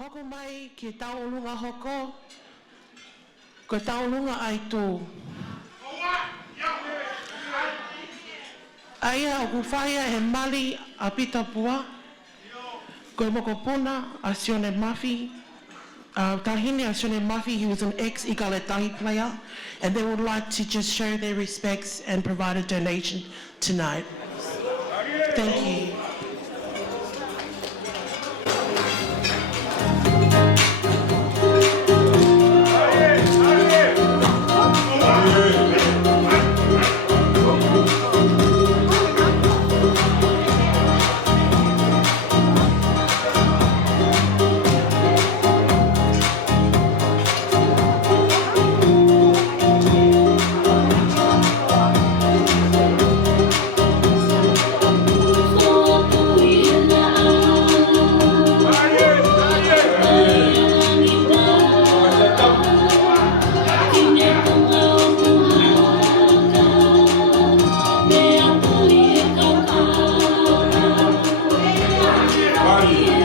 Hoko mai ke taulunga hoko, ko taulunga ai tō. Aia o kuwhaia he mali a pita pua, ko e mokopuna a Sione Mafi, Tahine a Sione Mafi, he was an ex-Igaletahi player, and they would like to just show their respects and provide a donation tonight. Thank you. Party.